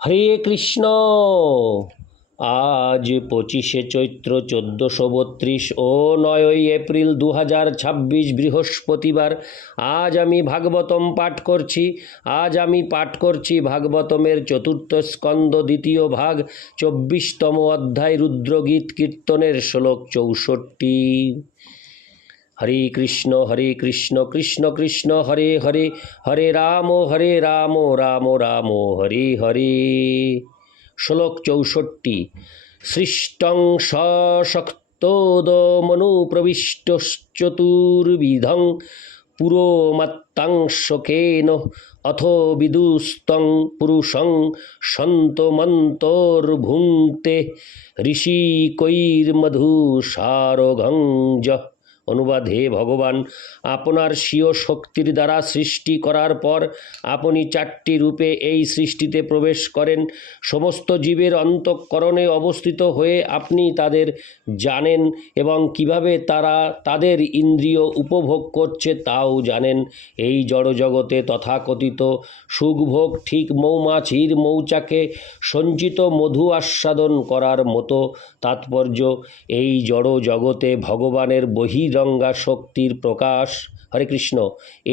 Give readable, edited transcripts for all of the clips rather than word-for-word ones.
হরে কৃষ্ণ। আজ 25শে চৈত্র 1432 ও 9ই এপ্রিল 2026 বৃহস্পতিবার। আজ আমি ভাগবতম পাঠ করছি। ভাগবতমের চতুর্থ স্কন্দ দ্বিতীয় ভাগ 24তম অধ্যায় রুদ্রগীত কীর্তনের শ্লোক 64। হরে কৃষ্ণ কৃষ্ণ কৃষ্ণ হরে হরে, হরে রাম রাম রাম হরে হরে। শ্লোক 64। সৃষ্টং সশক্তোদমনুপ্রবিষ্টশ্চতুর্বিধং পুরোমাত্তাংশকেন অথ বিদুস্তং পুরুষং সন্তমন্তর্ভুঙ্ক্তে ঋষিকৈর্মধুসারঘং যঃ। অনুবাদ: হে ভগবান, আপনার স্বীয় শক্তির দ্বারা সৃষ্টি করার পর আপনি 4টি রূপে এই সৃষ্টিতে প্রবেশ করেন। সমস্ত জীবের অন্তঃকরণে অবস্থিত হয়ে আপনি তাদের জানেন এবং কিভাবে তারা তাদের ইন্দ্রিয় উপভোগ করছে তাও জানেন। এই জড়জগতে তথাকথিত সুখভোগ ঠিক মৌমাছির মৌচাকে সঞ্চিত মধু আস্বাদন করার মতো। তাৎপর্য: এই জড় জগতে ভগবানের বহিরঙ্গা শক্তির প্রকাশ। হরে কৃষ্ণ।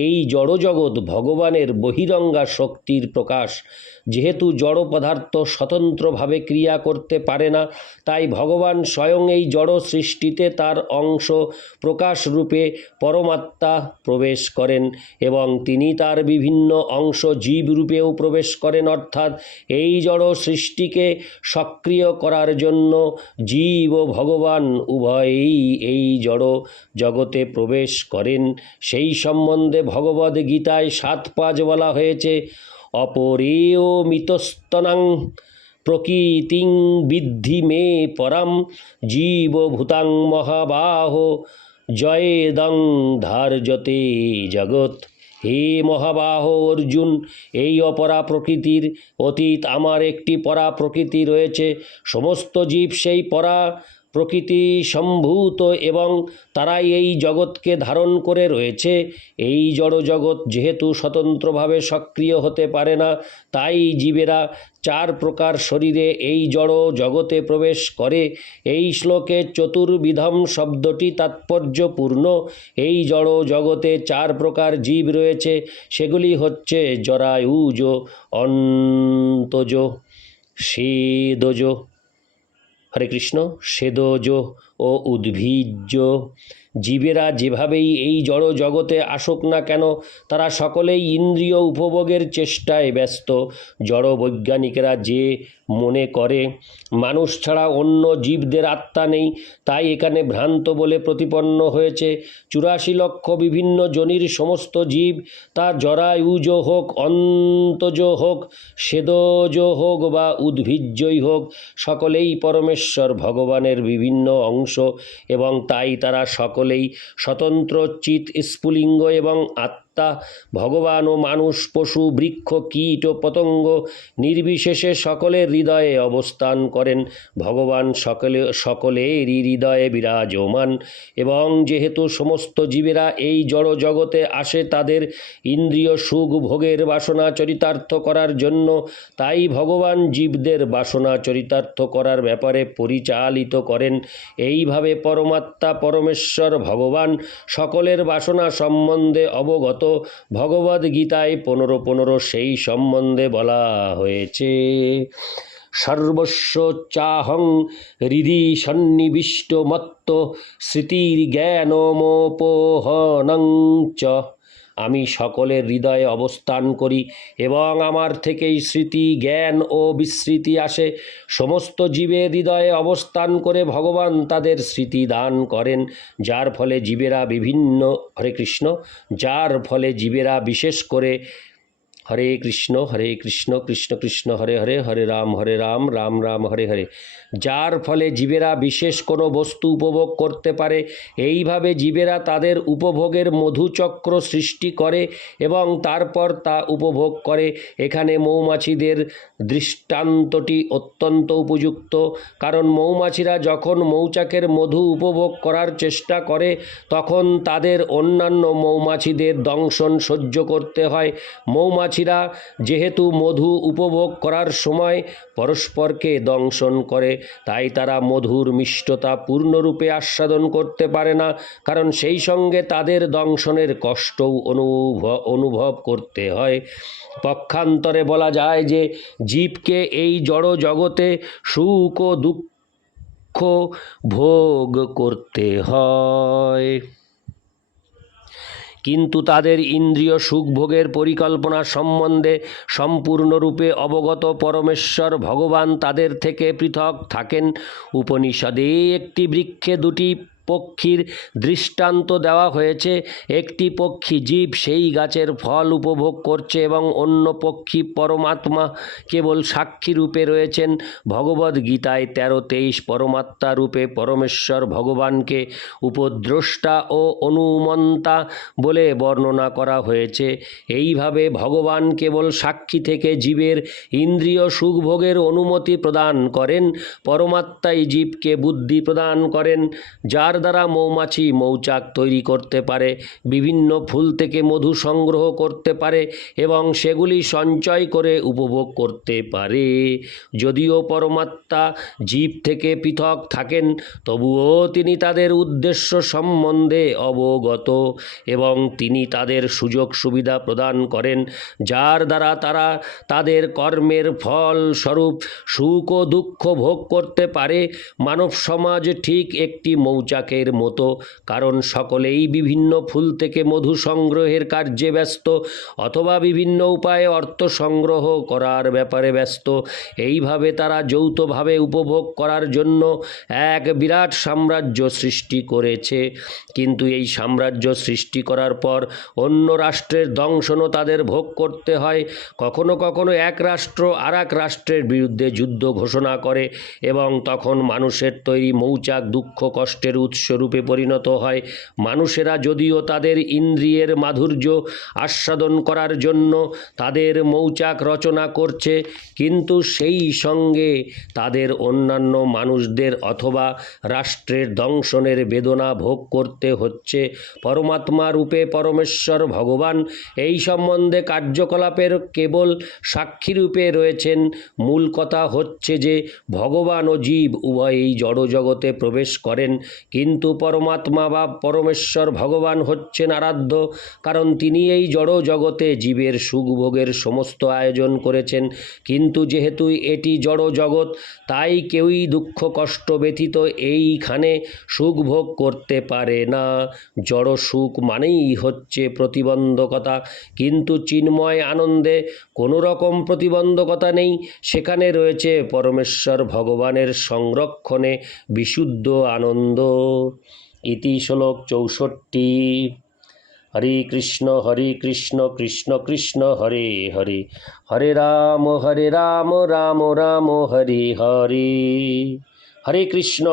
এই জড়জগৎ ভগবানের বহিরঙ্গা শক্তির প্রকাশ। যেহেতু জড় পদার্থ স্বতন্ত্রভাবে ক্রিয়া করতে পারে না, তাই ভগবান স্বয়ং এই জড় সৃষ্টিতে তার অংশ প্রকাশ রূপে পরমাত্মা প্রবেশ করেন এবং তিনি তার বিভিন্ন অংশ জীব রূপেও প্রবেশ করেন। অর্থাৎ এই জড় সৃষ্টিকে সক্রিয় করার জন্য জীব ও ভগবান উভয়েই এই জড় জগতে প্রবেশ করেন। সেই সম্বন্ধে ভগবদ্ গীতায় 7 বলা হয়েছে। অপরেয় মিতস্তনাং প্রকৃতিং বিদ্ধি মে পরম জীবভূতাং মহাবাহো জয়েদং ধার্যতে জগৎ। হে মহাবাহ অর্জুন, এই অপরা প্রকৃতির অতীত আমার একটি পরা প্রকৃতি রয়েছে। সমস্ত জীব সেই পরা প্রকৃতি সম্ভূত এবং তারাই এই জগৎকে ধারণ করে রয়েছে। এই জড় জগৎ যেহেতু স্বতন্ত্রভাবে সক্রিয় হতে পারে না, তাই জীবেরা 4 প্রকার শরীরে এই জড় জগতে প্রবেশ করে। এই শ্লোকে চতুর্বিধম শব্দটি তাৎপর্যপূর্ণ। এই জড় জগতে 4 প্রকার জীব রয়েছে। সেগুলি হচ্ছে জরায়ুজ, অন্তজ, সেদজ, হরে কৃষ্ণ, সেদজ ও উদ্ভিজ্জ। জীবেরা যেভাবেই এই জড় জগতে আসুক না কেন, তারা সকলেই ইন্দ্রিয় উপভোগের চেষ্টায় ব্যস্ত। জড় বৈজ্ঞানিকেরা যে মনে করে মানুষ ছাড়া অন্য জীবদের আত্মা নেই, তাই এখানে ভ্রান্ত বলে প্রতিপন্ন হয়েছে। 84 লক্ষ বিভিন্ন যোনির সমস্ত জীব, তা জরায়ুজ হোক, অন্তজ হোক, সেদজ হোক বা উদ্ভিজ্জই হোক, সকলেই পরমেশ্বর ভগবানের বিভিন্ন অংশ এবং তাই তারা সকলেই স্বতন্ত্র চিৎ, স্ফুলিঙ্গ এবং আত্মা। ভগবান ও মানুষ, পশু, বৃক্ষ, কীট ও পতঙ্গ নির্বিশেষে সকলের হৃদয়ে অবস্থান করেন। ভগবান সকলেরই হৃদয়ে বিরাজমান এবং যেহেতু সমস্ত জীবেরা এই জড় জগতে আসে তাদের ইন্দ্রিয় সুখ ভোগের বাসনা চরিতার্থ করার জন্য, তাই ভগবান জীবদের বাসনা চরিতার্থ করার ব্যাপারে পরিচালিত করেন। এইভাবে পরমাত্মা পরমেশ্বর ভগবান সকলের বাসনা সম্বন্ধে অবগত। ভগবদ্ গীতায় 15:15 সেই সম্বন্ধে বলা হয়েছে। সর্বস্ব চাহং হৃদি সন্নিবিষ্ট মত্ত স্মৃতির্জ্ঞানমোপহনং চ। আমি সকলের হৃদয়ে অবস্থান করি এবং আমার থেকেই স্মৃতি, জ্ঞান ও বিস্মৃতি আসে। সমস্ত জীবের হৃদয়ে অবস্থান করে ভগবান তাদের স্মৃতি দান করেন, যার ফলে জীবেরা হরে কৃষ্ণ, বিশেষ করে হরে কৃষ্ণ কৃষ্ণ কৃষ্ণ হরে হরে, হরে রাম রাম রাম হরে হরে, যার ফলে জীবেরা বিশেষ কোনো বস্তু উপভোগ করতে পারে। এইভাবে জীবেরা তাদের উপভোগের মধুচক্র সৃষ্টি করে এবং তারপর তা উপভোগ করে। এখানে মৌমাছিদের দৃষ্টান্তটি অত্যন্ত উপযুক্ত, কারণ মৌমাছিরা যখন মৌচাকের মধু উপভোগ করার চেষ্টা করে তখন তাদের অন্যান্য মৌমাছিদের দংশন সহ্য করতে হয়। মৌমাছি মৌমাছিরা যেহেতু মধু উপভোগ করার সময় পরস্পরকে দংশন করে, তাই তারা মধুর মিষ্টতা পূর্ণরূপে আস্বাদন করতে পারে না, কারণ সেই সঙ্গে তাদের দংশনের কষ্টও অনুভব করতে হয়। পক্ষান্তরে বলা যায় যে জীবকে এই জড় জগতে সুখ ও দুঃখ ভোগ করতে হয়, কিন্তু তাদের ইন্দ্রিয় সুখভোগের পরিকল্পনা সম্বন্ধে সম্পূর্ণরূপে অবগত পরমেশ্বর ভগবান তাদের থেকে পৃথক থাকেন। উপনিষদে একটি বৃক্ষে দুটি পক্ষীর দৃষ্টান্ত দেওয়া হয়েছে। একটি পক্ষী জীব সেই গাছের ফল উপভোগ করছে এবং অন্য পক্ষী পরমাত্মা কেবল সাক্ষী রূপে রয়েছেন। ভগবদ্গীতায় 13:23 পরমাত্মা রূপে পরমেশ্বর ভগবানকে উপদ্রষ্টা ও অনুমন্তা বলে বর্ণনা করা হয়েছে। এইভাবে ভগবান কেবল সাক্ষী থেকে জীবের ইন্দ্রিয় সুখভোগের অনুমতি প্রদান করেন। পরমাত্মাই জীবকে বুদ্ধি প্রদান করেন, যার দ্বারা মৌমাছি মৌচাক তৈরি করতে পারে, বিভিন্ন ফুল থেকে মধু সংগ্রহ করতে পারে এবং সেগুলি সঞ্চয় করে উপভোগ করতে পারে। যদিও পরমাত্মা জীব থেকে পৃথক থাকেন, তবুও তিনি তাদের উদ্দেশ্য সম্বন্ধে অবগত এবং তিনি তাদের সুযোগ সুবিধা প্রদান করেন, যার দ্বারা তারা তাদের কর্মের ফল স্বরূপ সুখ ও দুঃখ ভোগ করতে পারে। মানব সমাজ ঠিক একটি মৌচাকের মতো, কারণ সকলেই বিভিন্ন ফুল থেকে মধু সংগ্রহের কার্যে ব্যস্ত অথবা বিভিন্ন উপায়ে অর্থ সংগ্রহ করার ব্যাপারে ব্যস্ত। এইভাবে তারা যৌথভাবে উপভোগ করার জন্য এক বিরাট সাম্রাজ্য সৃষ্টি করেছে, কিন্তু এই সাম্রাজ্য সৃষ্টি করার পর অন্য রাষ্ট্রের দংশনও তাদের ভোগ করতে হয়। কখনো কখনো এক রাষ্ট্র আর এক রাষ্ট্রের বিরুদ্ধে যুদ্ধ ঘোষণা করে এবং তখন মানুষের তৈরি মৌচাক দুঃখ কষ্টের উৎসরূপে পরিণত হয়। মানুষেরা যদিও তাদের ইন্দ্রিয়ের মাধুর্য আস্বাদন করার জন্য তাদের মৌচাক রচনা করছে, কিন্তু সেই সঙ্গে তাদের অন্যান্য মানুষদের অথবা রাষ্ট্রের দংশনের বেদনা ভোগ করতে হচ্ছে। পরমাত্মা রূপে পরমেশ্বর ভগবান এই সম্বন্ধে কার্যকলাপের কেবল সাক্ষীরূপে রয়েছেন। মূল কথা হচ্ছে যে ভগবান ও জীব উভয়েই জড়জগতে প্রবেশ করেন, কিন্তু পরমাত্মা বা পরমেশ্বর ভগবান হচ্ছেন আরাধ্য, কারণ তিনি এই জড় জগতে জীবের সুখভোগের সমস্ত আয়োজন করেছেন। কিন্তু যেহেতু এটি জড় জগৎ, তাই কেউই দুঃখ কষ্ট ব্যতীত এইখানে সুখভোগ করতে পারে না। জড় সুখ মানেই হচ্ছে প্রতিবন্ধকতা, কিন্তু চিন্ময় আনন্দে কোনো রকম প্রতিবন্ধকতা নেই। সেখানে রয়েছে পরমেশ্বর ভগবানের সংরক্ষণে বিশুদ্ধ আনন্দ। ইতি শ্লোক 64। হরে কৃষ্ণ কৃষ্ণ কৃষ্ণ হরে হরে, হরে রাম রাম রাম হরে হরে। হরে কৃষ্ণ।